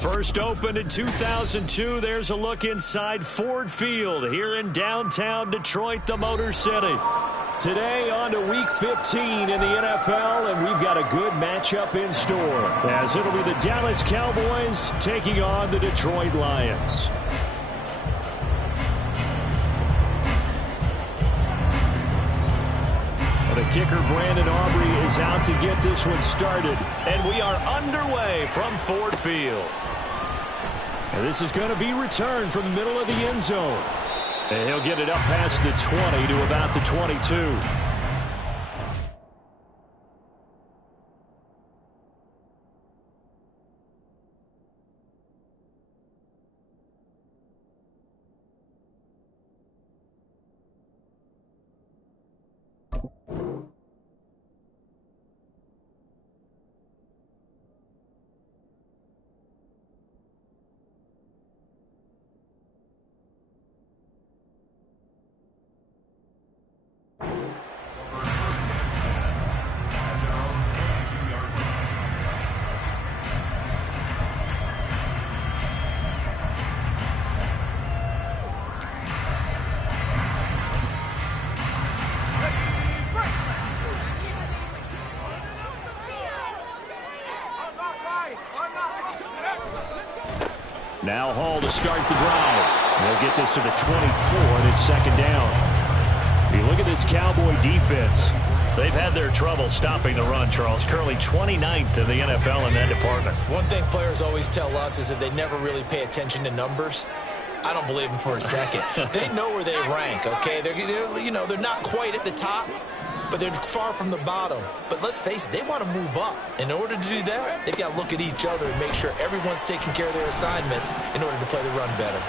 First opened in 2002. There's a look inside Ford Field here in downtown Detroit, the Motor City. Today on to Week 15 in the NFL, and we've got a good matchup in store, as it'll be the Dallas Cowboys taking on the Detroit Lions. The kicker, Brandon Aubrey, is out to get this one started, and we are underway from Ford Field. And this is going to be returned from the middle of the end zone. And he'll get it up past the 20 to about the 22. Now Hall to start the drive. They'll get this to the 24, and it's second down. You look at this Cowboy defense. They've had their trouble stopping the run, Charles. Currently 29th in the NFL in that department. One thing players always tell us is that they never really pay attention to numbers. I don't believe them for a second. They know where they rank, okay? They're not quite at the top, but they're far from the bottom. But let's face it, they want to move up. In order to do that, they've got to look at each other and make sure everyone's taking care of their assignments in order to play the run better.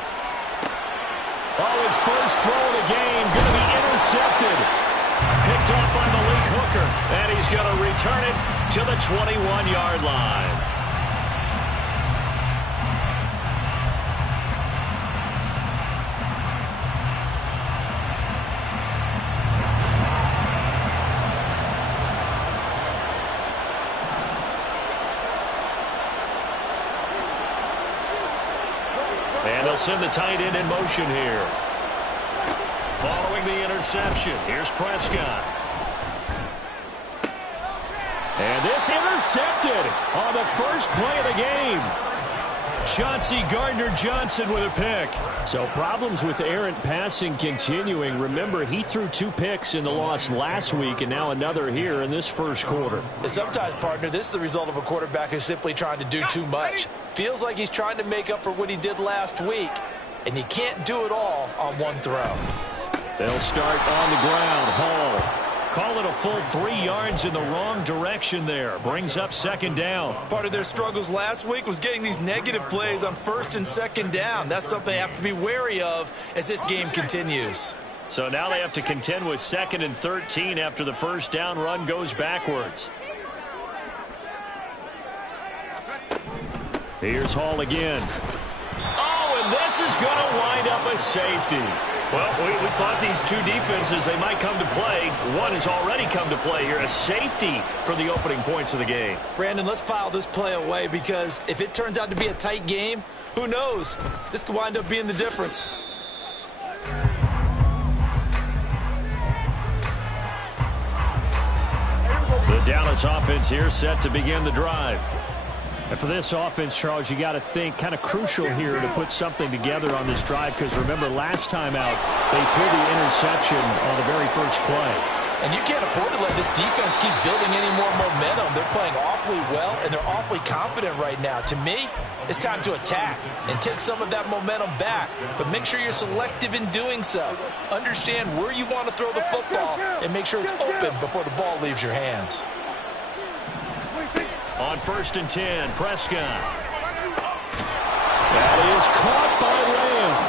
Oh, his first throw of the game going to be intercepted. Picked off by Malik Hooker, and he's going to return it to the 21-yard line. And they'll send the tight end in motion here. Following the interception, here's Prescott. And this intercepted on the first play of the game. Chauncey Gardner-Johnson with a pick. So problems with errant passing continuing. Remember, he threw 2 picks in the loss last week, and now another here in this first quarter. And sometimes, partner, this is the result of a quarterback who's simply trying to do too much. Feels like he's trying to make up for what he did last week, and you can't do it all on one throw. They'll start on the ground. Hall. Call it a full 3 yards in the wrong direction there. Brings up second down. Part of their struggles last week was getting these negative plays on first and second down. That's something they have to be wary of as this game continues. So now they have to contend with 2nd and 13 after the first down run goes backwards. Here's Hall again. Oh, and this is going to wind up a safety. Well, we thought these two defenses, they might come to play. One has already come to play here. A safety for the opening points of the game. Brandon, let's file this play away because if it turns out to be a tight game, who knows? This could wind up being the difference. The Dallas offense here set to begin the drive. And for this offense, Charles, you got to think kind of crucial here to put something together on this drive because remember last time out they threw the interception on the very first play. And you can't afford to let this defense keep building any more momentum. They're playing awfully well and they're awfully confident right now. To me, it's time to attack and take some of that momentum back. But make sure you're selective in doing so. Understand where you want to throw the football and make sure it's open before the ball leaves your hands. On 1st and 10, Prescott. That is caught by Lamb.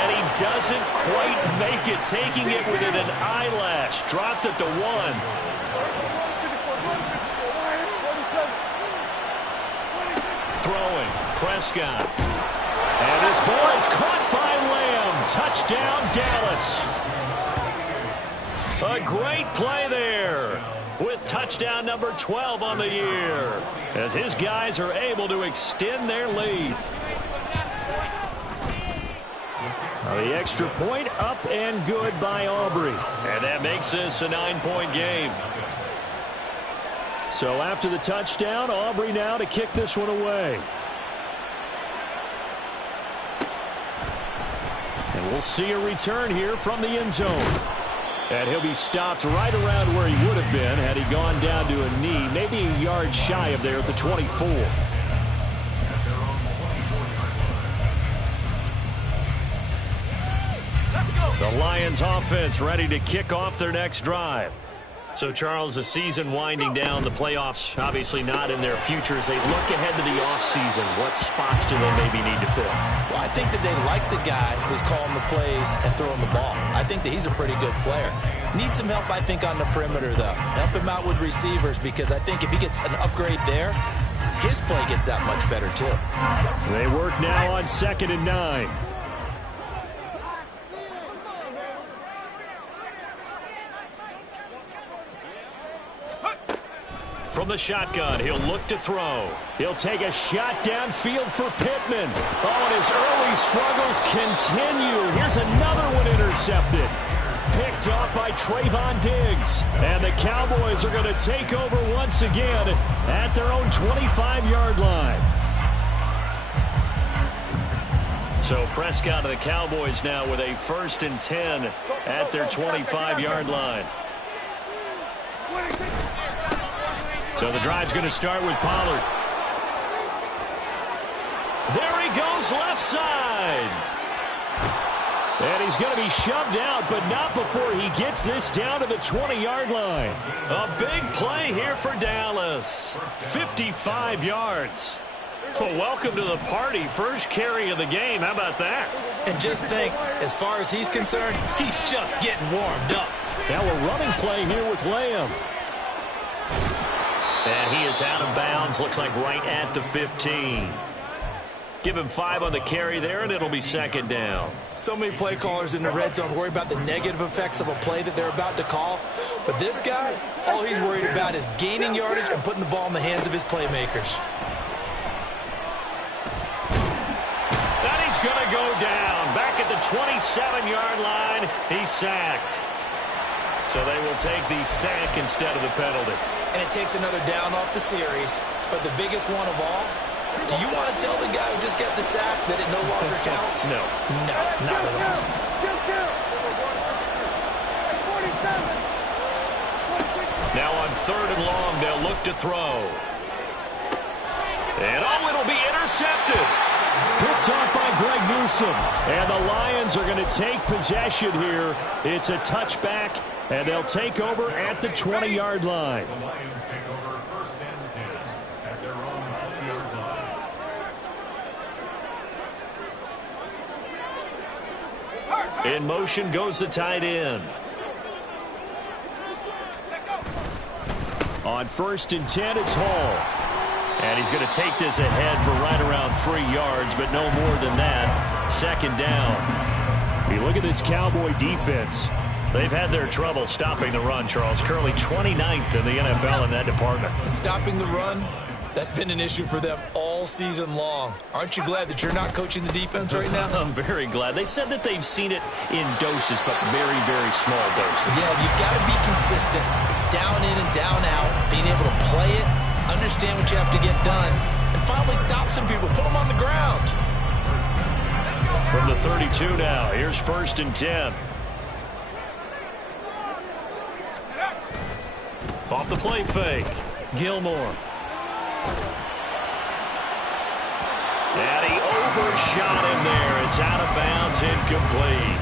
And he doesn't quite make it, taking it within an eyelash. Dropped at the 1. Throwing, Prescott. And this ball is caught by Lamb. Touchdown, Dallas. A great play there. with touchdown number 12 on the year, as his guys are able to extend their lead. The extra point up and good by Aubrey. And that makes this a 9-point game. So after the touchdown, Aubrey now to kick this one away. And we'll see a return here from the end zone. And he'll be stopped right around where he would have been had he gone down to a knee, maybe a yard shy of there at the 24. The Lions offense ready to kick off their next drive. So, Charles, the season winding down, the playoffs obviously not in their future. As they look ahead to the offseason, what spots do they maybe need to fill? Well, I think that they like the guy who's calling the plays and throwing the ball. I think that he's a pretty good player. Needs some help, I think, on the perimeter, though. Help him out with receivers, because I think if he gets an upgrade there, his play gets that much better, too. They work now on 2nd and 9. From the shotgun, he'll look to throw. He'll take a shot downfield for Pittman. Oh, and his early struggles continue. Here's another one intercepted. Picked off by Trayvon Diggs. And the Cowboys are going to take over once again at their own 25-yard line. So Prescott and the Cowboys now with a 1st and 10 at their 25-yard line. So the drive's going to start with Pollard. There he goes left side. And he's going to be shoved out, but not before he gets this down to the 20-yard line. A big play here for Dallas. 55 yards. Well, welcome to the party. First carry of the game. How about that? And just think, as far as he's concerned, he's just getting warmed up. Now a running play here with Lamb. And he is out of bounds. Looks like right at the 15. Give him 5 on the carry there, and it'll be 2nd down. So many play callers in the red zone worry about the negative effects of a play that they're about to call. But this guy, all he's worried about is gaining yardage and putting the ball in the hands of his playmakers. And he's going to go down. Back at the 27-yard line, he's sacked. So they will take the sack instead of the penalty. And it takes another down off the series. But the biggest one of all, do you want to tell the guy who just got the sack that it no longer counts? No. No, not at all. Now on 3rd and long, they'll look to throw. And it'll be intercepted. Picked off by Greg Newsome. And the Lions are going to take possession here. It's a touchback, and they'll take over at the 20-yard line. The Lions take over 1st and 10 at their own 20-yard line. In motion goes the tight end. On 1st and 10, it's Hall. And he's going to take this ahead for right around 3 yards, but no more than that. 2nd down. You look at this Cowboy defense. They've had their trouble stopping the run, Charles. Currently 29th in the NFL in that department. Stopping the run, that's been an issue for them all season long. Aren't you glad that you're not coaching the defense right now? I'm very glad. They said that they've seen it in doses, but very, very small doses. Yeah, you've got to be consistent. It's down in and down out, being able to play it, understand what you have to get done, and finally stop some people, put them on the ground. From the 32 now, here's 1st and 10. Off the play fake, Gilmore. And he overshot him there. It's out of bounds, incomplete.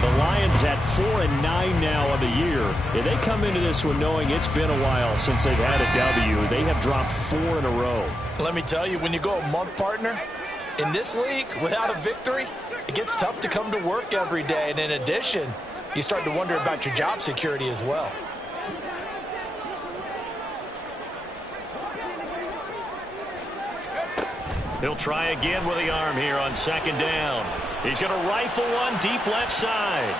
The Lions at 4 and 9 now on the year. And they come into this one knowing it's been a while since they've had a W. They have dropped 4 in a row. Let me tell you, when you go a month, partner, in this league, without a victory, it gets tough to come to work every day. And in addition, you start to wonder about your job security as well. He'll try again with the arm here on 2nd down. He's going to rifle one deep left side.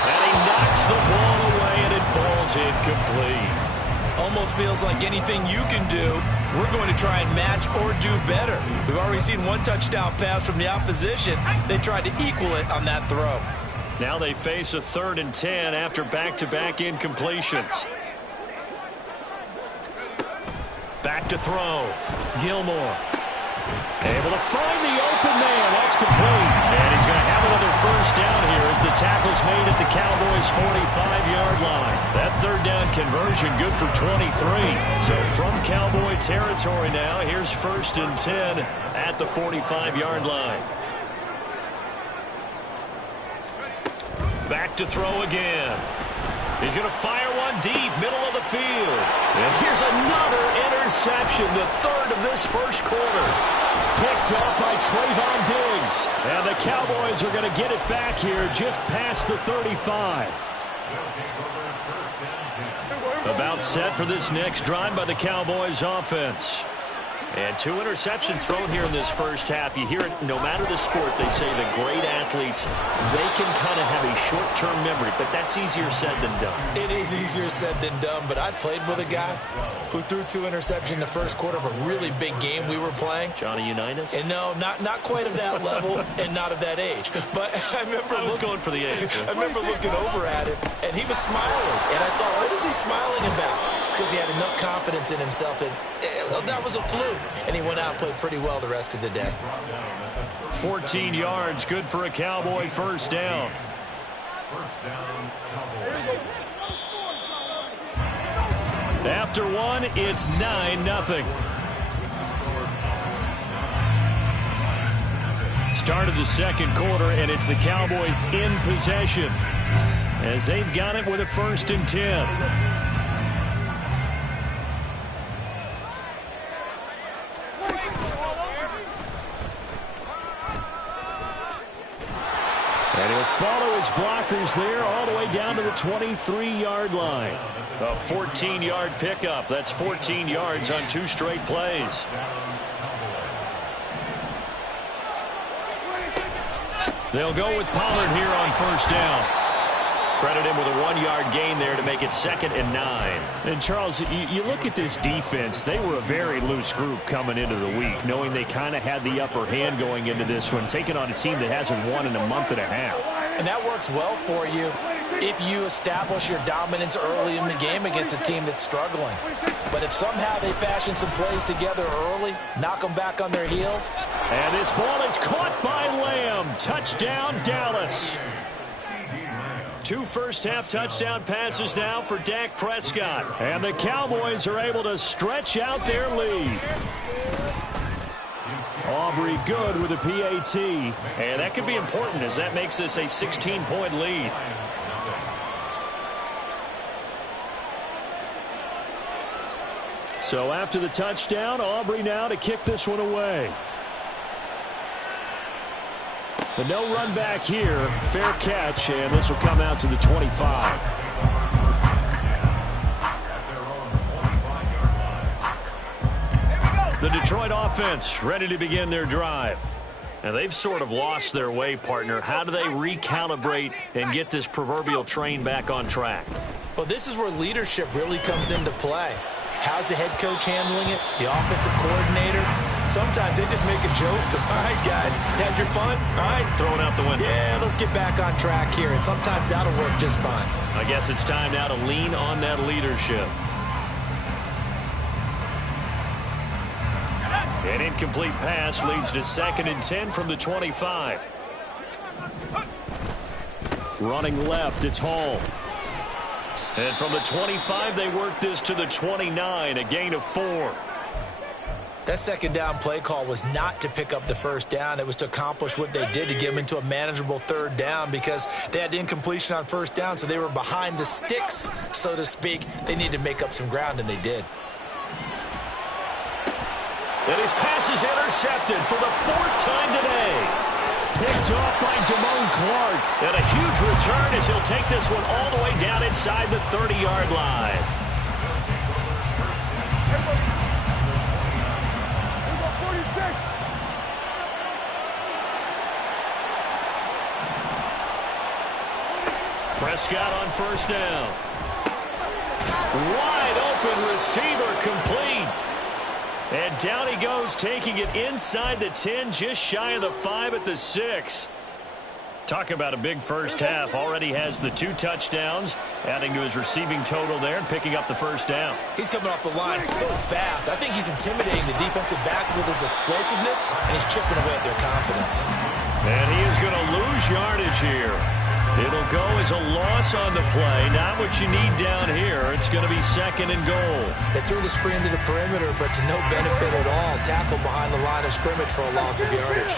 And he knocks the ball away, and it falls is incomplete. Almost feels like anything you can do, we're going to try and match or do better. We've already seen one touchdown pass from the opposition. They tried to equal it on that throw. Now they face a 3rd and 10 after back-to-back incompletions. Back to throw. Gilmore. Able to find the open man. That's complete. And he's going to have another first down here as the tackle's made at the Cowboys' 45-yard line. That 3rd down conversion good for 23. So from Cowboy territory now, here's 1st and 10 at the 45-yard line. Back to throw again. He's going to fire one deep, middle of the field. And here's another interception, the 3rd of this first quarter. Picked up by Trayvon Diggs. And the Cowboys are going to get it back here just past the 35. About set for this next drive by the Cowboys offense. And 2 interceptions thrown here in this first half. You hear it no matter the sport. They say the great athletes, they can kind of have a short-term memory, but that's easier said than done. It is easier said than done, but I played with a guy who threw 2 interceptions in the first quarter of a really big game we were playing. Johnny Unitas? And no, not quite of that level and not of that age. But I remember going for the age. I remember looking over at him, and he was smiling. And I thought, what is he smiling about? It's because he had enough confidence in himself that that was a fluke. And he went out and played pretty well the rest of the day. 14 yards, good for a Cowboy first down. First down, Cowboys. After one, it's 9-0. Start of the second quarter, and it's the Cowboys in possession as they've got it with a 1st and 10. And he'll follow his blockers there all the way down to the 23-yard line. A 14-yard pickup. That's 14 yards on 2 straight plays. They'll go with Pollard here on first down. Credit him with a 1-yard gain there to make it 2nd and 9. And, Charles, you look at this defense. They were a very loose group coming into the week, knowing they kind of had the upper hand going into this one, taking on a team that hasn't won in a month and a half. And that works well for you if you establish your dominance early in the game against a team that's struggling. But if somehow they fashion some plays together early, knock them back on their heels. And this ball is caught by Lamb. Touchdown, Dallas. 2 first-half touchdown passes now for Dak Prescott. And the Cowboys are able to stretch out their lead. Aubrey good with a PAT. And that could be important as that makes this a 16-point lead. So after the touchdown, Aubrey now to kick this one away. But no run back here. Fair catch, and this will come out to the 25. The Detroit offense ready to begin their drive. And they've sort of lost their way, partner. How do they recalibrate and get this proverbial train back on track? Well, this is where leadership really comes into play. How's the head coach handling it? The offensive coordinator? Sometimes they just make a joke. All right, guys, had your fun? All right. Throw it out the window. Yeah, let's get back on track here. And sometimes that'll work just fine. I guess it's time now to lean on that leadership. An incomplete pass leads to 2nd and 10 from the 25. Running left, it's Hall. And from the 25, they work this to the 29, a gain of 4. That 2nd down play call was not to pick up the first down. It was to accomplish what they did to get them into a manageable 3rd down because they had incompletion on first down, so they were behind the sticks, so to speak. They needed to make up some ground, and they did. And his pass is intercepted for the 4th time today. Picked off by Damone Clark. And a huge return as he'll take this one all the way down inside the 30-yard line. Prescott on first down. Wide open receiver complete. And down he goes, taking it inside the 10, just shy of the 5 at the 6. Talk about a big first half. Already has the 2 touchdowns, adding to his receiving total there and picking up the first down. He's coming off the line so fast. I think he's intimidating the defensive backs with his explosiveness, and he's chipping away at their confidence. And he is going to lose yardage here. It'll go as a loss on the play. Not what you need down here. It's going to be 2nd and goal. They threw the screen to the perimeter, but to no benefit at all. Tackle behind the line of scrimmage for a loss of yardage.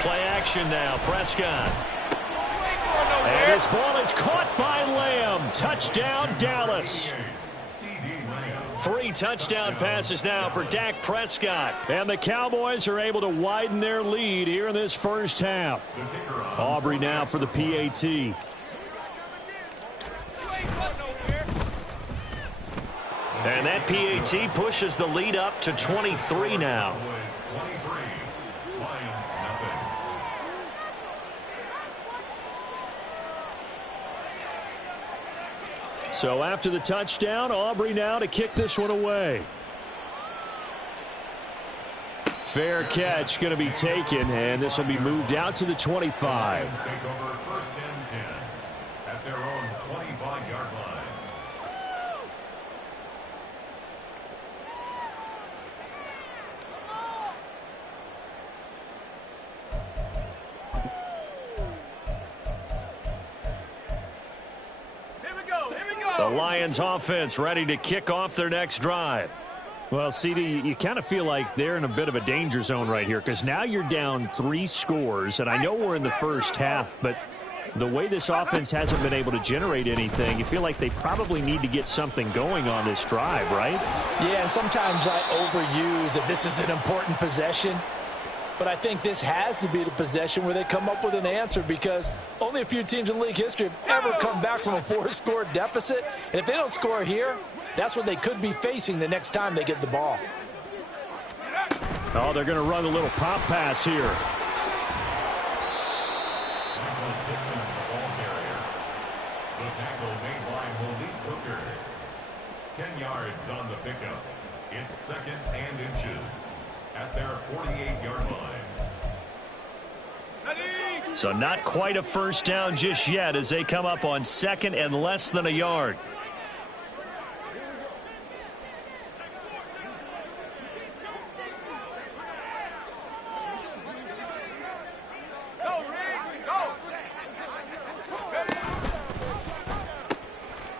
Play action now, Prescott. And his ball is caught by Lamb. Touchdown, Dallas. 3 touchdown passes now for Dak Prescott. And the Cowboys are able to widen their lead here in this first half. Aubrey now for the PAT. And that PAT pushes the lead up to 23 now. So after the touchdown, Aubrey now to kick this one away. Fair catch going to be taken, and this will be moved out to the 25. Take over 1st and 10 at their own 25-yard line. The Lions offense ready to kick off their next drive. Well, CD, you kind of feel like they're in a bit of a danger zone right here because now you're down 3 scores, and I know we're in the first half, but the way this offense hasn't been able to generate anything, you feel like they probably need to get something going on this drive, right? Yeah, and sometimes I overuse that this is an important possession. But I think this has to be the possession where they come up with an answer because only a few teams in league history have ever come back from a 4-score deficit. And if they don't score here, that's what they could be facing the next time they get the ball. Oh, they're going to run a little pop pass here. The tackle made by Malik Hooker. 10 yards on the pickup. It's 2nd and inches at their 48-yard line. So not quite a first down just yet as they come up on 2nd and less than a yard.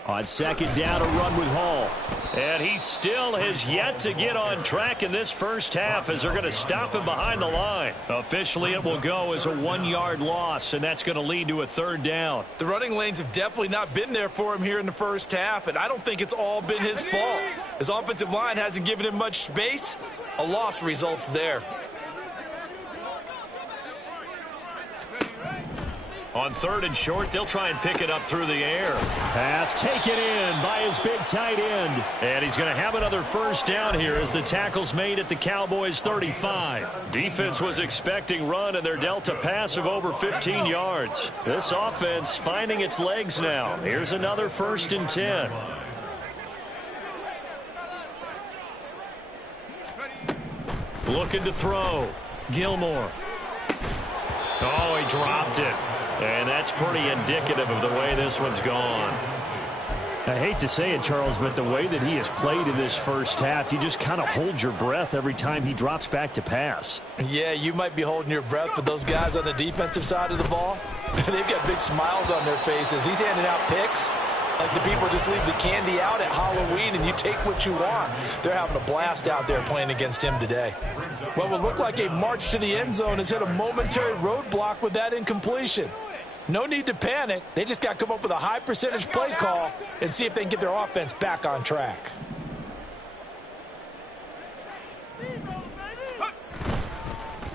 On 2nd down, a run with Hall. And he still has yet to get on track in this first half as they're going to stop him behind the line. Officially, it will go as a 1-yard loss, and that's going to lead to a 3rd down. The running lanes have definitely not been there for him here in the first half, and I don't think it's all been his fault. His offensive line hasn't given him much space. A loss results there. On 3rd and short, they'll try and pick it up through the air. Pass taken in by his big tight end. And he's going to have another first down here as the tackle's made at the Cowboys' 35. Defense was expecting run, and they're dealt a pass of over 15 yards. This offense finding its legs now. Here's another 1st and 10. Looking to throw. Gilmore. Oh, he dropped it. And that's pretty indicative of the way this one's gone. I hate to say it, Charles, but the way that he has played in this first half, you just kind of hold your breath every time he drops back to pass. Yeah, you might be holding your breath, but those guys on the defensive side of the ball, they've got big smiles on their faces. He's handing out picks like the people just leave the candy out at Halloween and you take what you want. They're having a blast out there playing against him today. Well, it would look like a march to the end zone has hit a momentary roadblock with that incompletion. No need to panic. They just got to come up with a high percentage play call and see if they can get their offense back on track.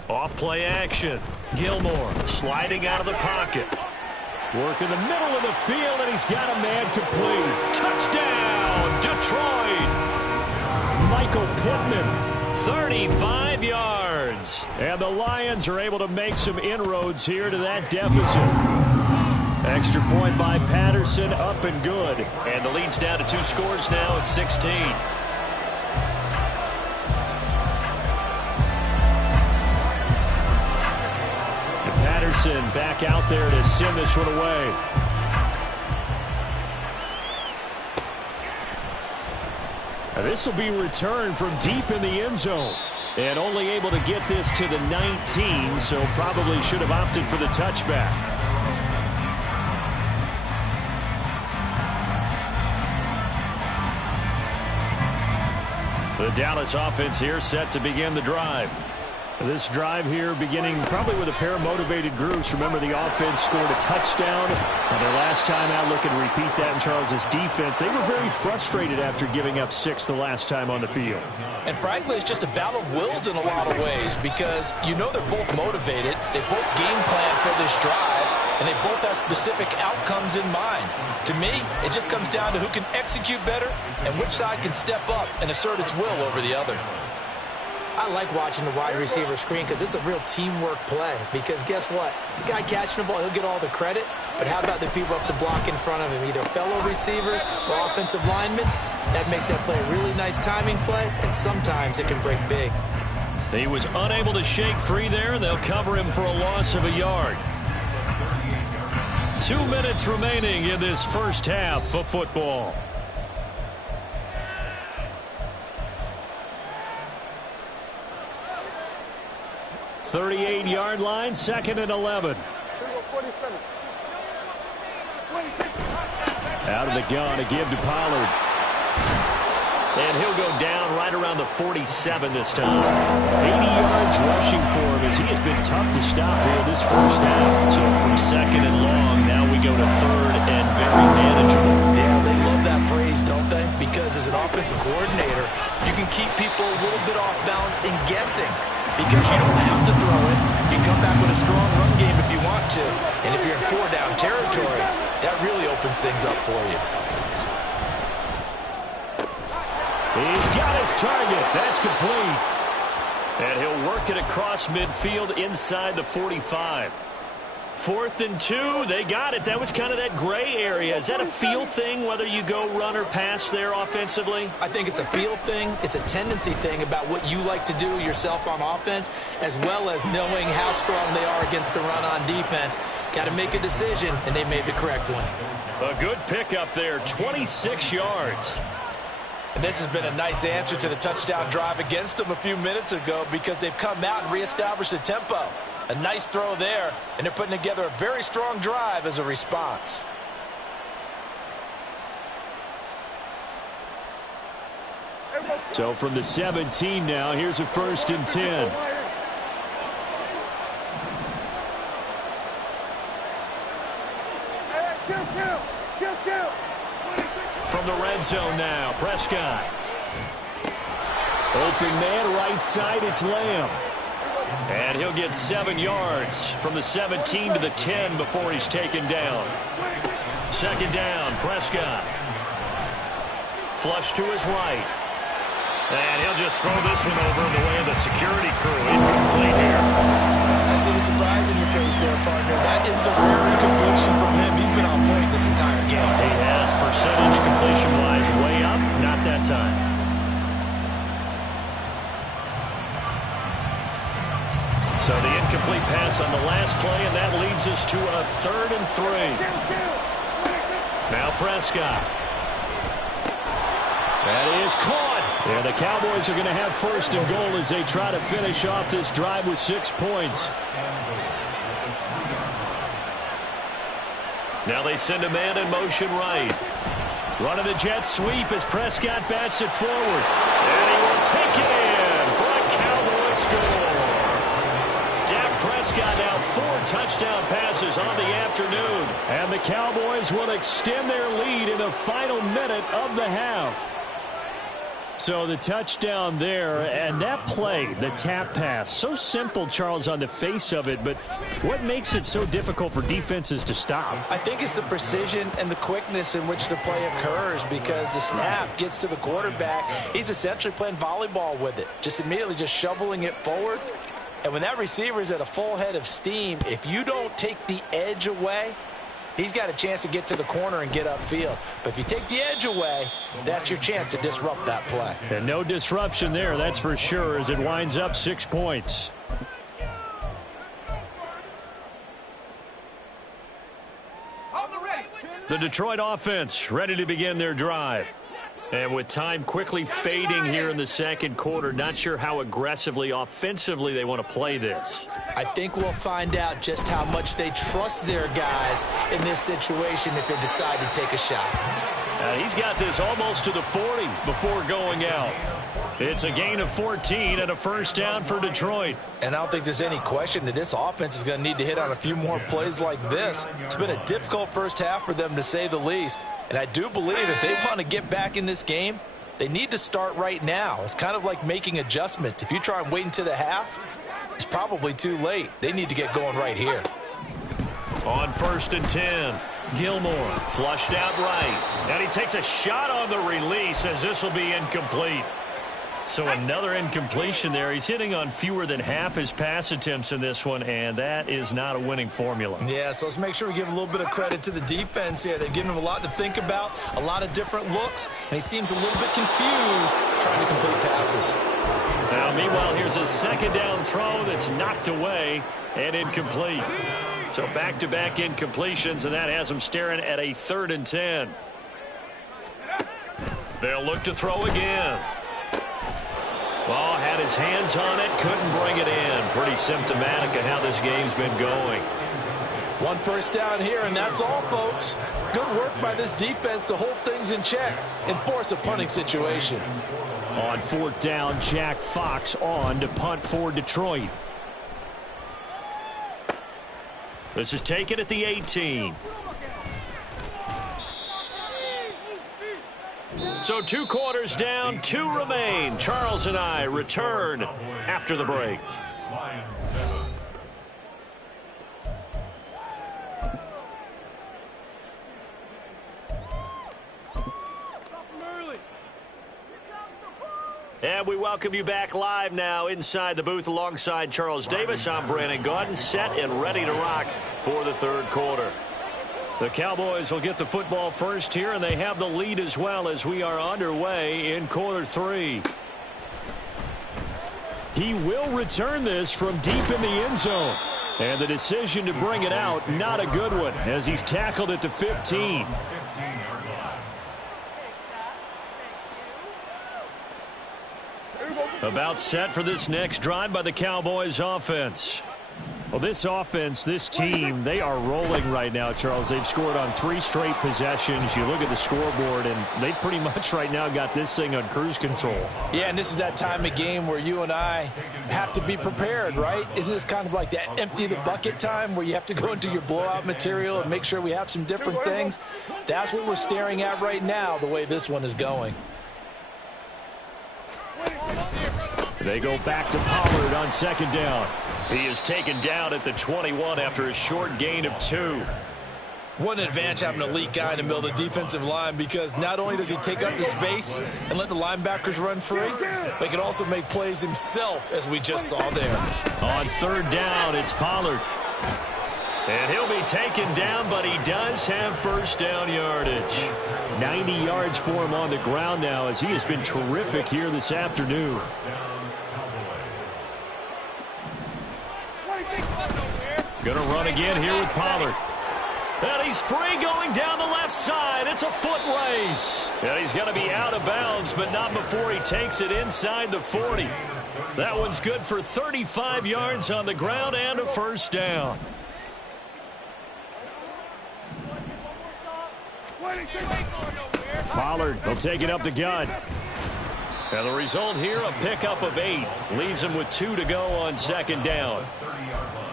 Off play action. Gilmore sliding out of the pocket. Work in the middle of the field, and he's got a man complete. Touchdown, Detroit. Michael Pittman, 35 yards. And the Lions are able to make some inroads here to that deficit. Extra point by Patterson, up and good. And the lead's down to 2 scores now at 16. And Patterson back out there to send this one away. This will be returned from deep in the end zone. And only able to get this to the 19, so probably should have opted for the touchback. The Dallas offense here set to begin the drive. This drive here beginning probably with a pair of motivated groups. Remember, the offense scored a touchdown on their last time out. Looking to repeat that in Charles's defense. They were very frustrated after giving up 6 the last time on the field. And frankly, it's just a battle of wills in a lot of ways because you know they're both motivated. They both game plan for this drive, and they both have specific outcomes in mind. To me, it just comes down to who can execute better and which side can step up and assert its will over the other. I like watching the wide receiver screen because it's a real teamwork play. Because guess what? The guy catching the ball, he'll get all the credit. But how about the people up to block in front of him, either fellow receivers or offensive linemen? That makes that play a really nice timing play, and sometimes it can break big. He was unable to shake free there, and they'll cover him for a loss of a yard. 2 minutes remaining in this first half of football. 38-yard line, 2nd and 11. Out of the gun to give to Pollard. And he'll go down right around the 47 this time. 80 yards rushing for him as he has been tough to stop here this first half. So from 2nd and long, now we go to 3rd and very manageable. Yeah, they love that phrase, don't they? Because as an offensive coordinator, you can keep people a little bit off balance and guessing. Because you don't have to throw it. You can come back with a strong run game if you want to. And if you're in 4-down territory, that really opens things up for you. He's got his target. That's complete. And he'll work it across midfield inside the 45. 4th and 2. They got it. That was kind of that gray area. Is that a feel thing, whether you go run or pass there offensively? I think it's a feel thing. It's a tendency thing about what you like to do yourself on offense, as well as knowing how strong they are against the run on defense. Got to make a decision, and they made the correct one. A good pickup there, 26 yards. And this has been a nice answer to the touchdown drive against them a few minutes ago because they've come out and reestablished the tempo. A nice throw there, and they're putting together a very strong drive as a response. So from the 17 now, here's a 1st and 10. From the red zone now, Prescott. Open man, right side, it's Lamb. And he'll get 7 yards from the 17 to the 10 before he's taken down. 2nd down, Prescott. Flush to his right. And he'll just throw this one over the way of the security crew. Incomplete here. I see the surprise in your face there, partner. That is a rare incompletion from him. He's been on point this entire game. He has, percentage completion-wise way up. Not that time. So the incomplete pass on the last play, and that leads us to a 3rd and 3. Now Prescott. That is caught. And the Cowboys are going to have 1st and goal as they try to finish off this drive with 6 points. Now they send a man in motion right. Running the jet sweep as Prescott bats it forward. And he will take it in for a Cowboy score. Dak Prescott now 4 touchdown passes on the afternoon. And the Cowboys will extend their lead in the final minute of the half. So the touchdown there, and that play, the tap pass, so simple, Charles, on the face of it, but what makes it so difficult for defenses to stop? I think it's the precision and the quickness in which the play occurs because the snap gets to the quarterback. He's essentially playing volleyball with it, just immediately just shoveling it forward. And when that receiver is at a full head of steam, if you don't take the edge away, he's got a chance to get to the corner and get upfield. But if you take the edge away, that's your chance to disrupt that play. And no disruption there, that's for sure, as it winds up 6 points. The Detroit offense ready to begin their drive. And with time quickly fading here in the second quarter, not sure how aggressively, offensively they want to play this. I think we'll find out just how much they trust their guys in this situation if they decide to take a shot. He's got this almost to the 40 before going out. It's a gain of 14 and a first down for Detroit. And I don't think there's any question that this offense is going to need to hit on a few more plays like this. It's been a difficult first half for them, to say the least. And I do believe if they want to get back in this game, they need to start right now. It's kind of like making adjustments. If you try and wait until the half, it's probably too late. They need to get going right here. On 1st and 10, Gilmore flushed out right. And he takes a shot on the release as this will be incomplete. So another incompletion there. He's hitting on fewer than half his pass attempts in this one, and that is not a winning formula. Yeah, so let's make sure we give a little bit of credit to the defense here. They've given him a lot to think about, a lot of different looks, and he seems a little bit confused trying to complete passes. Now, meanwhile, here's a second down throw that's knocked away and incomplete. So back-to-back incompletions, and that has him staring at a 3rd and 10. They'll look to throw again. Well, had his hands on it, couldn't bring it in. Pretty symptomatic of how this game's been going. 1 first down here, and that's all, folks. Good work by this defense to hold things in check and force a punting situation. On 4th down, Jack Fox on to punt for Detroit. This is taken at the 18. So 2 quarters down, 2 remain. Charles and I return after the break. And we welcome you back live now inside the booth alongside Charles Davis. I'm Brandon Gaudin, set and ready to rock for the 3rd quarter. The Cowboys will get the football first here, and they have the lead as well as we are underway in quarter 3. He will return this from deep in the end zone. And the decision to bring it out, not a good one, as he's tackled at the 15. About set for this next drive by the Cowboys offense. Well, this offense, this team, they are rolling right now, Charles. They've scored on 3 straight possessions. You look at the scoreboard, and they pretty much right now got this thing on cruise control. Yeah, and this is that time of game where you and I have to be prepared, right? Isn't this kind of like that empty the bucket time where you have to go into your blowout material and make sure we have some different things? That's what we're staring at right now, the way this one is going. They go back to Pollard on 2nd down. He is taken down at the 21 after a short gain of 2. What an advantage having an elite guy in the middle of the defensive line, because not only does he take up the space and let the linebackers run free, but he can also make plays himself, as we just saw there. On 3rd down, it's Pollard. And he'll be taken down, but he does have first down yardage. 90 yards for him on the ground now, as he has been terrific here this afternoon. Going to run again here with Pollard. And he's free going down the left side. It's a foot race. And he's going to be out of bounds, but not before he takes it inside the 40. That one's good for 35 yards on the ground and a first down. Pollard will take it up the gut. And the result here, a pickup of 8. Leaves him with 2 to go on 2nd down.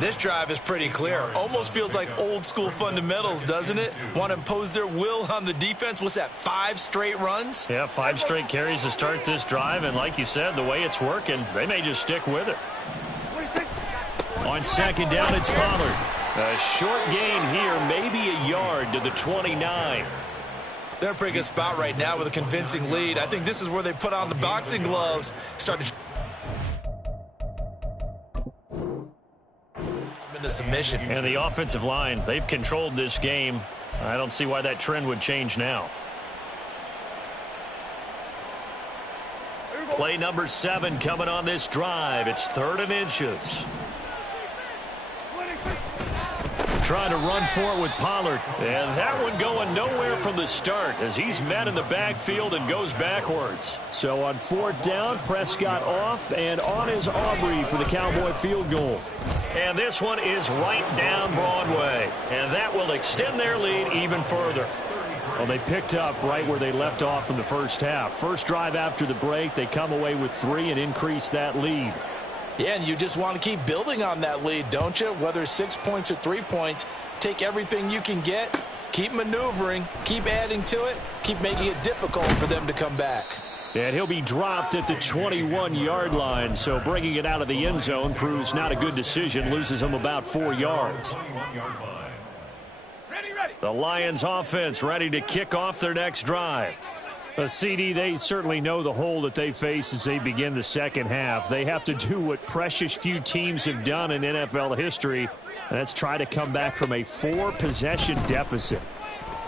This drive is pretty clear. Almost feels like old school fundamentals, doesn't it? Want to impose their will on the defense. What's that, 5 straight runs? Yeah, 5 straight carries to start this drive. And like you said, the way it's working, they may just stick with it. On 2nd down, it's Pollard. A short gain here, maybe a yard to the 29. They're in a pretty good spot right now with a convincing lead. I think this is where they put on the boxing gloves. Start to into submission. And the offensive line, they've controlled this game. I don't see why that trend would change now. Play number 7 coming on this drive. It's 3rd and inches. Trying to run for it with Pollard. And that one going nowhere from the start as he's met in the backfield and goes backwards. So on 4th down, Prescott off, and on is Aubrey for the Cowboy field goal. And this one is right down Broadway. And that will extend their lead even further. Well, they picked up right where they left off in the first half. First drive after the break, they come away with 3 and increase that lead. Yeah, and you just want to keep building on that lead, don't you? Whether it's 6 points or 3 points, take everything you can get, keep maneuvering, keep adding to it, keep making it difficult for them to come back. And he'll be dropped at the 21-yard line, so bringing it out of the end zone proves not a good decision, loses him about 4 yards. The Lions offense ready to kick off their next drive. CD, they certainly know the hole that they face as they begin the second half. They have to do what precious few teams have done in NFL history, and that's try to come back from a 4-possession deficit.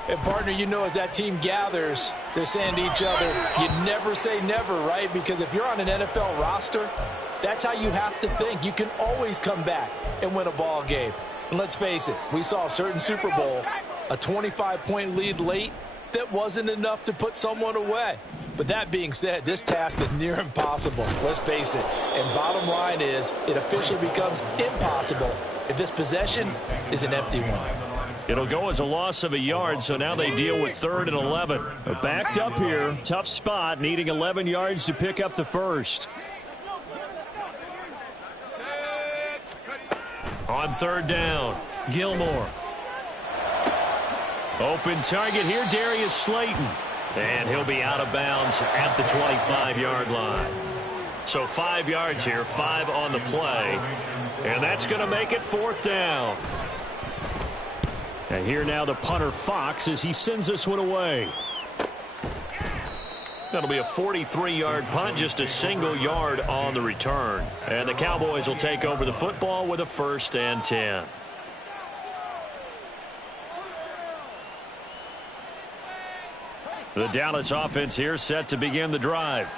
And, partner, you know as that team gathers, they're saying to each other, you never say never, right? Because if you're on an NFL roster, that's how you have to think. You can always come back and win a ball game. And let's face it, we saw a certain Super Bowl, a 25-point lead late, that wasn't enough to put someone away. But that being said, this task is near impossible. Let's face it. And bottom line is, it officially becomes impossible if this possession is an empty one. It'll go as a loss of a yard, so now they deal with 3rd and 11. They're backed up here. Tough spot, needing 11 yards to pick up the first. On 3rd down, Gilmore. Open target here, Darius Slayton. And he'll be out of bounds at the 25-yard line. So 5 yards here, 5 on the play. And that's going to make it 4th down. And here now the punter Fox as he sends this one away. That'll be a 43-yard punt, just a single yard on the return. And the Cowboys will take over the football with a 1st and 10. The Dallas offense here set to begin the drive.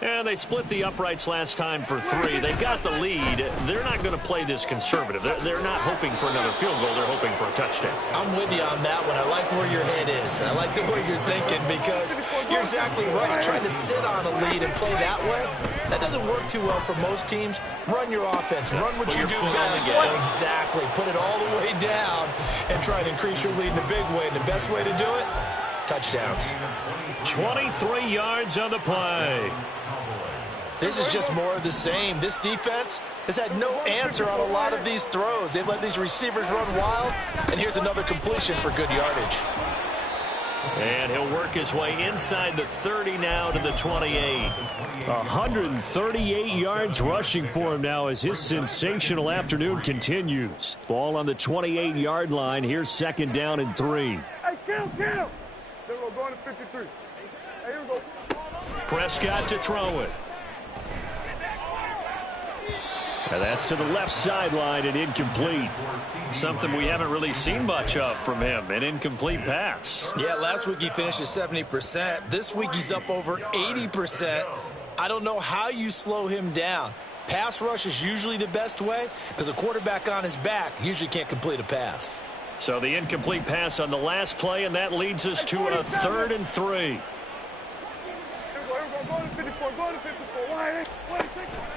And they split the uprights last time for 3. They got the lead. They're not going to play this conservative. They're not hoping for another field goal. They're hoping for a touchdown. I'm with you on that one. I like where your head is. I like the way you're thinking because you're exactly right. Trying to sit on a lead and play that way, that doesn't work too well for most teams. Run your offense. Run what you do best. Exactly. Put it all the way down and try and increase your lead in a big way. And the best way to do it, touchdowns. 23 yards on the play. This is just more of the same. This defense has had no answer on a lot of these throws. They've let these receivers run wild, and here's another completion for good yardage. And he'll work his way inside the 30 now to the 28. 138 yards rushing for him now as his sensational afternoon continues. Ball on the 28-yard line. Here's 2nd down and 3. Hey, kill. There we go, going to 53. Hey, here we go. Prescott to throw it. And that's to the left sideline and incomplete. Something we haven't really seen much of from him, an incomplete pass. Yeah, last week he finished at 70%. This week he's up over 80%. I don't know how you slow him down. Pass rush is usually the best way because a quarterback on his back usually can't complete a pass. So the incomplete pass on the last play, and that leads us to a 3rd and 3.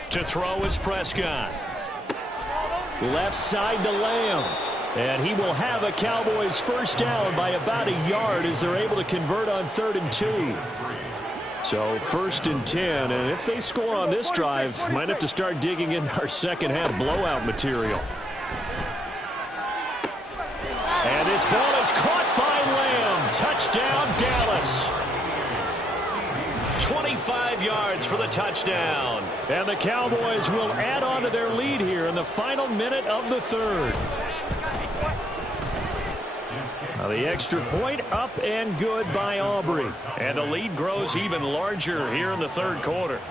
To throw is Prescott. Left side to Lamb. And he will have a Cowboys 1st down by about a yard as they're able to convert on 3rd and 2. So 1st and 10. And if they score on this drive, might have to start digging in our second half blowout material. And this ball is caught by Lamb. Touchdown, Dallas. 25 yards for the touchdown. And the Cowboys will add on to their lead here in the final minute of the 3rd. Now the extra point up and good by Aubrey. And the lead grows even larger here in the 3rd quarter.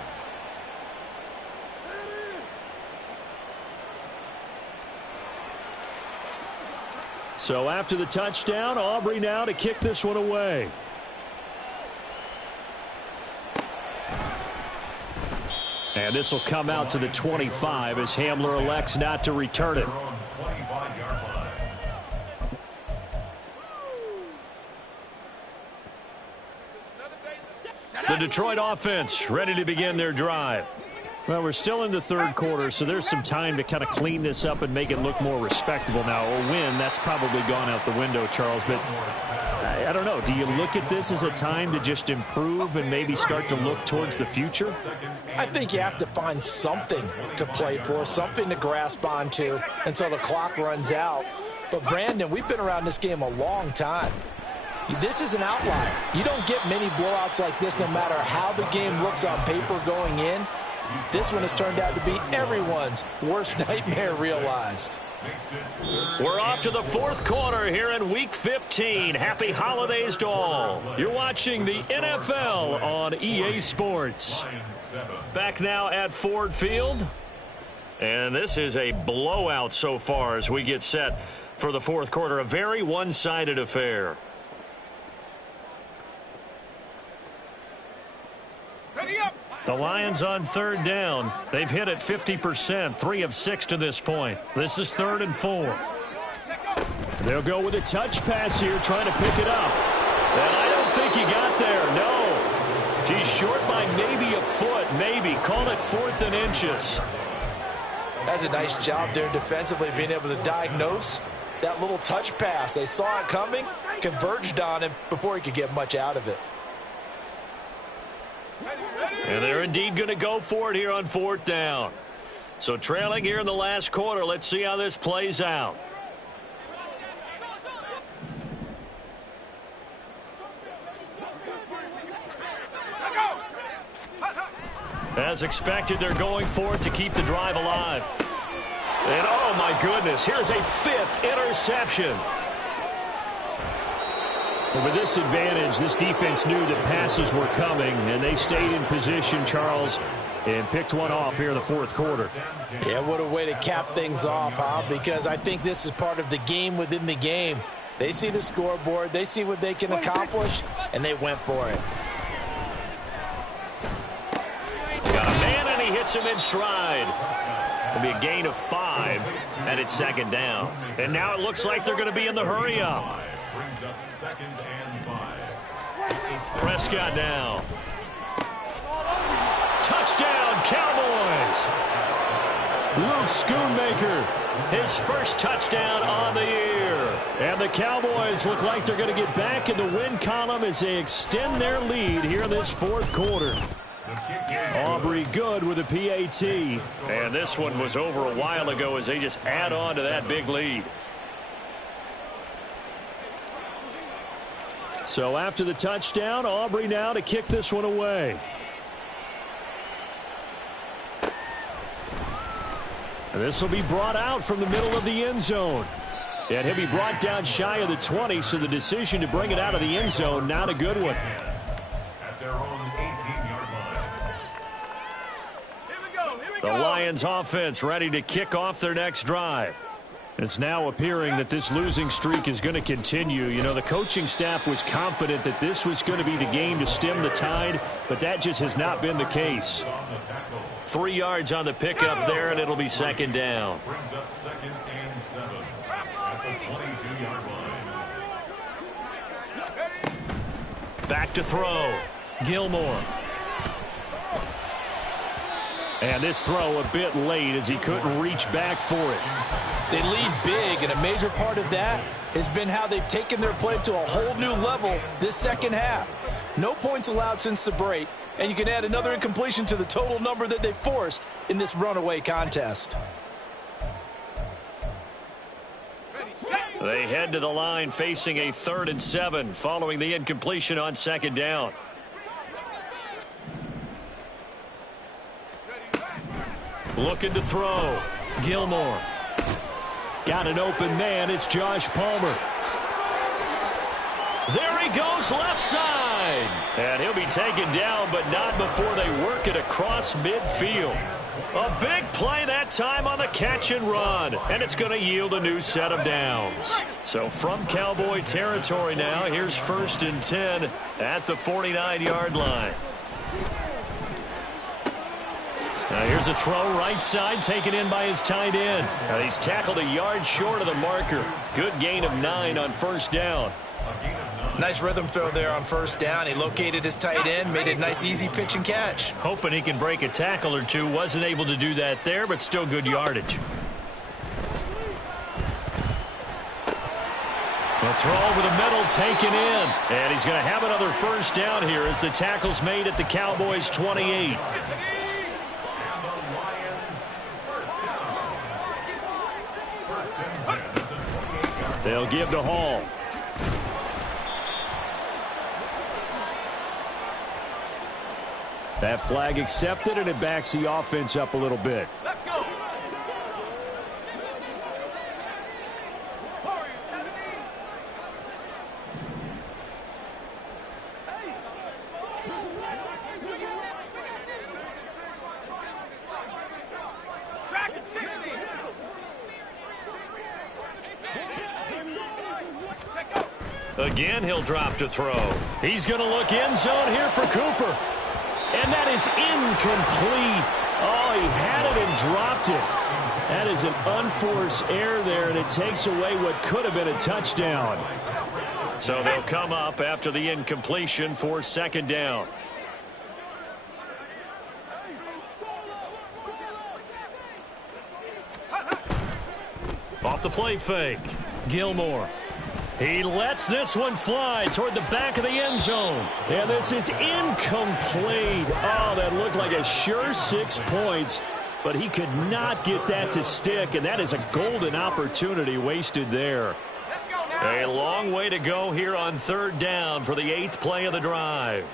So after the touchdown, Aubrey now to kick this one away. And this will come out to the 25 as Hamler elects not to return it. The Detroit offense ready to begin their drive. Well, we're still in the third quarter, so there's some time to kind of clean this up and make it look more respectable now. A win, that's probably gone out the window, Charles. But I don't know. Do you look at this as a time to just improve and maybe start to look towards the future? I think you have to find something to play for, something to grasp onto until the clock runs out. But, Brandon, we've been around this game a long time. This is an outlier. You don't get many blowouts like this no matter how the game looks on paper going in. This one has turned out to be everyone's worst nightmare realized. We're off to the fourth quarter here in Week 15. Happy holidays to all. You're watching the NFL on EA Sports. Back now at Ford Field. And this is a blowout so far as we get set for the fourth quarter. A very one-sided affair. The Lions on third down. They've hit it 50%, 3 of 6 to this point. This is 3rd and 4. They'll go with a touch pass here, trying to pick it up. And I don't think he got there, no. He's short by maybe a foot, maybe. Call it 4th and inches. That's a nice job there defensively, being able to diagnose that little touch pass. They saw it coming, converged on him before he could get much out of it. And they're indeed going to go for it here on 4th down. So trailing here in the last quarter. Let's see how this plays out. As expected, they're going for it to keep the drive alive. And oh my goodness, here's a 5th interception. But with this advantage, this defense knew that passes were coming, and they stayed in position, Charles, and picked one off here in the fourth quarter. Yeah, what a way to cap things off, huh? Because I think this is part of the game within the game. They see the scoreboard, they see what they can accomplish, and they went for it. Got a man, and he hits him in stride. It'll be a gain of 5, and it's 2nd down. And now it looks like they're going to be in the hurry-up. Brings up 2nd and 5. Prescott now. Touchdown, Cowboys! Luke Schoonmaker, his first touchdown on the year. And the Cowboys look like they're going to get back in the win column as they extend their lead here in this fourth quarter. Aubrey good with a PAT. And this one was over a while ago as they just add on to that big lead. So after the touchdown, Aubrey now to kick this one away. And this will be brought out from the middle of the end zone. And he'll be brought down shy of the 20, so the decision to bring it out of the end zone, not a good one. At their own 18-yard line. The Lions offense ready to kick off their next drive. It's now appearing that this losing streak is going to continue. You know, the coaching staff was confident that this was going to be the game to stem the tide, but that just has not been the case. 3 yards on the pickup there, and it'll be 2nd down. Brings up 2nd and 7 at the 22-yard line. Back to throw. Gilmore. And this throw a bit late as he couldn't reach back for it. They lead big, and a major part of that has been how they've taken their play to a whole new level this second half. No points allowed since the break, and you can add another incompletion to the total number that they forced in this runaway contest. They head to the line facing a 3rd and 7 following the incompletion on 2nd down. Looking to throw. Gilmore. Got an open man. It's Josh Palmer. There he goes left side. And he'll be taken down, but not before they work it across midfield. A big play that time on the catch and run, and it's going to yield a new set of downs. So from Cowboy territory now, here's 1st and 10 at the 49-yard line. Now here's a throw right side taken in by his tight end. Now he's tackled a yard short of the marker. Good gain of 9 on 1st down. Nice rhythm throw there on 1st down. He located his tight end, made it a nice easy pitch and catch. Hoping he can break a tackle or two. Wasn't able to do that there, but still good yardage. A throw over the middle taken in. And he's going to have another 1st down here as the tackle's made at the Cowboys' 28. They'll give to Hall. That flag accepted, and it backs the offense up a little bit. Let's go. Track at 60. Again, he'll drop to throw. He's going to look end zone here for Cooper. And that is incomplete. Oh, he had it and dropped it. That is an unforced error there, and it takes away what could have been a touchdown. So they'll come up after the incompletion for 2nd down. Off the play fake. Gilmore. He lets this one fly toward the back of the end zone. And this is incomplete. Oh, that looked like a sure 6 points, but he could not get that to stick, and that is a golden opportunity wasted there. A long way to go here on 3rd down for the 8th play of the drive.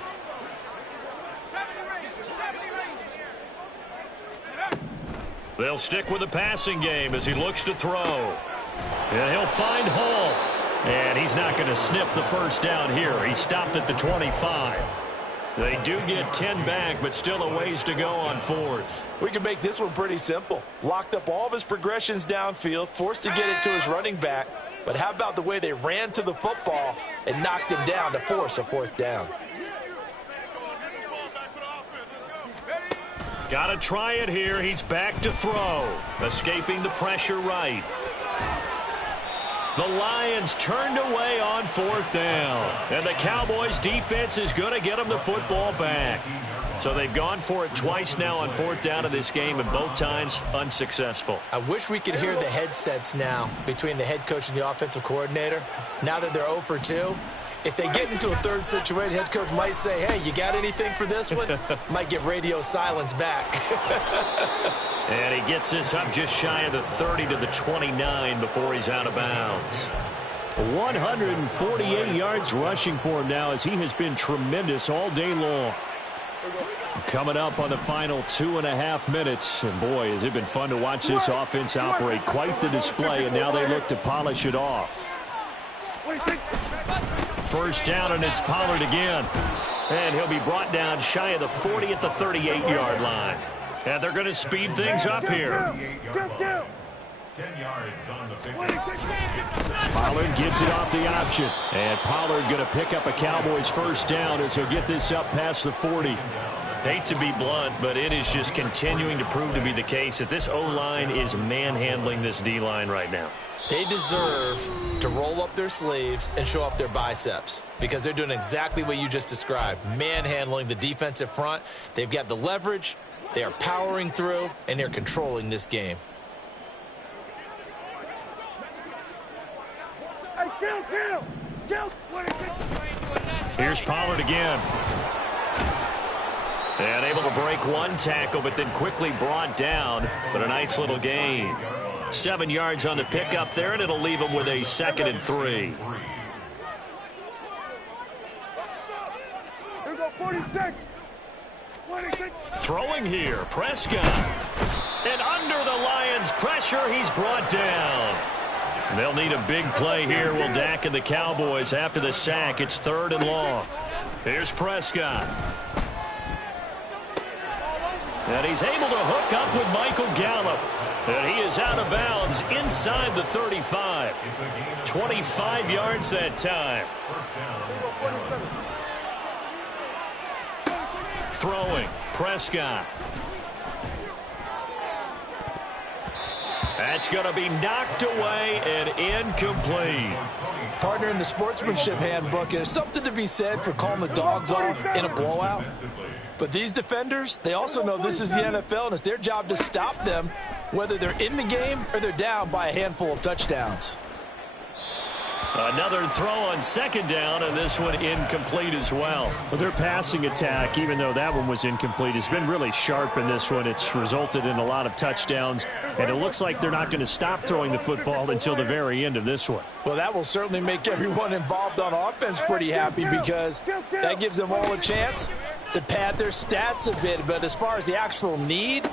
They'll stick with the passing game as he looks to throw. And he'll find Hall. And he's not going to sniff the 1st down here. He stopped at the 25. They do get 10 back, but still a ways to go on 4th. We can make this one pretty simple. Locked up all of his progressions downfield, forced to get it to his running back. But how about the way they ran to the football and knocked him down to force a 4th down? Got to try it here. He's back to throw. Escaping the pressure right. The Lions turned away on 4th down. And the Cowboys defense is going to get them the football back. So they've gone for it twice now on 4th down in this game, and both times unsuccessful. I wish we could hear the headsets now between the head coach and the offensive coordinator. Now that they're 0 for 2, if they get into a 3rd situation, head coach might say, hey, you got anything for this one? Might get radio silence back. And he gets this up just shy of the 30 to the 29 before he's out of bounds. 148 yards rushing for him now as he has been tremendous all day long. Coming up on the final 2.5 minutes. And boy, has it been fun to watch this offense operate. Quite the display, and now they look to polish it off. 1st down, and it's Pollard again. And he'll be brought down shy of the 40 at the 38-yard line. And they're going to speed things up here. 10 yards on the pickup. Pollard gives it off the option. And Pollard going to pick up a Cowboys 1st down as he'll get this up past the 40. Hate to be blunt, but it is just continuing to prove to be the case that this O-line is manhandling this D-line right now. They deserve to roll up their sleeves and show off their biceps because they're doing exactly what you just described, manhandling the defensive front. They've got the leverage, they are powering through, and they're controlling this game. Here's Pollard again. And able to break one tackle, but then quickly brought down. But a nice little gain. 7 yards on the pickup there, and it'll leave him with a 2nd and 3. Here we go, 46. 46. Throwing here, Prescott. And under the Lions' pressure, he's brought down. They'll need a big play here. Will Dak and the Cowboys after the sack. It's 3rd and long. Here's Prescott. And he's able to hook up with Michael Gallup. And he is out of bounds inside the 35. 25 yards that time. Throwing, Prescott. That's going to be knocked away and incomplete. Partner, in the sportsmanship handbook, there's something to be said for calling the dogs off in a blowout. But these defenders, they also know this is the NFL, and it's their job to stop them, whether they're in the game or they're down by a handful of touchdowns. Another throw on second down, and this one incomplete as well. Well, their passing attack, even though that one was incomplete, has been really sharp in this one. It's resulted in a lot of touchdowns, and it looks like they're not going to stop throwing the football until the very end of this one. Well, that will certainly make everyone involved on offense pretty happy, because that gives them all a chance to pad their stats a bit. But as far as the actual need,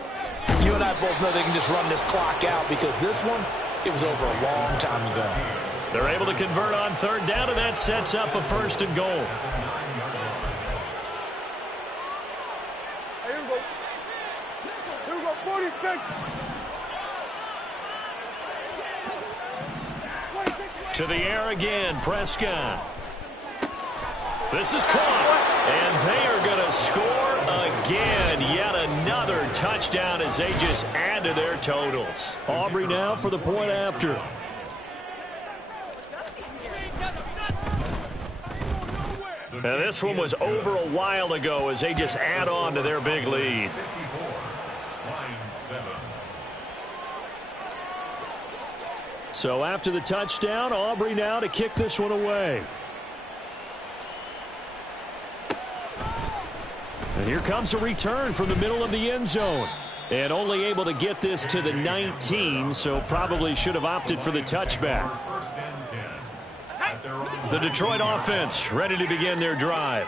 you and I both know they can just run this clock out, because this one, it was over a long time ago. They're able to convert on third down, and that sets up a first and goal. Here we go. Here we go, 46. To the air again, Prescott. This is caught, and they are going to score again. Yet another touchdown as they just add to their totals. Aubrey now for the point after. And this one was over a while ago as they just add on to their big lead. So after the touchdown, Aubrey now to kick this one away. And here comes a return from the middle of the end zone. And only able to get this to the 19, so probably should have opted for the touchback. The Detroit offense ready to begin their drive.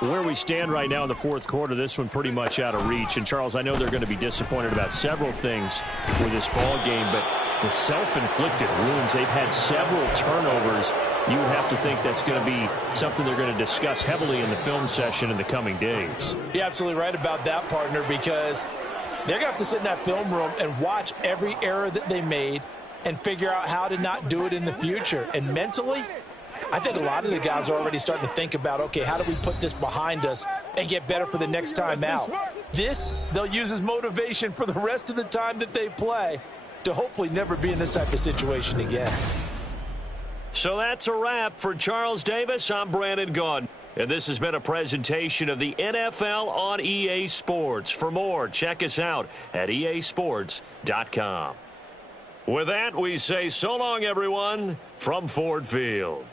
Where we stand right now in the fourth quarter, this one pretty much out of reach. And, Charles, I know they're going to be disappointed about several things with this ball game, but the self-inflicted wounds, they've had several turnovers. You would have to think that's going to be something they're going to discuss heavily in the film session in the coming days. You're absolutely right about that, partner, because they're going to have to sit in that film room and watch every error that they made and figure out how to not do it in the future. And mentally, I think a lot of the guys are already starting to think about, okay, how do we put this behind us and get better for the next time out? This, they'll use as motivation for the rest of the time that they play to hopefully never be in this type of situation again. So that's a wrap for Charles Davis. I'm Brandon Gaudin. And this has been a presentation of the NFL on EA Sports. For more, check us out at easports.com. With that, we say so long, everyone, from Ford Field.